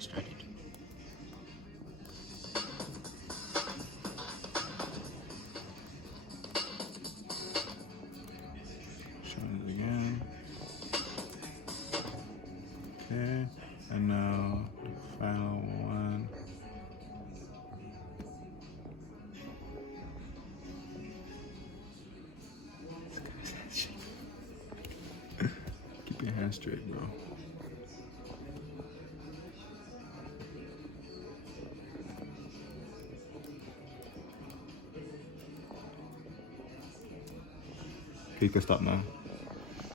I started. Showing it again. Okay, and now the final one. Keep your hands straight, bro. You can stop now.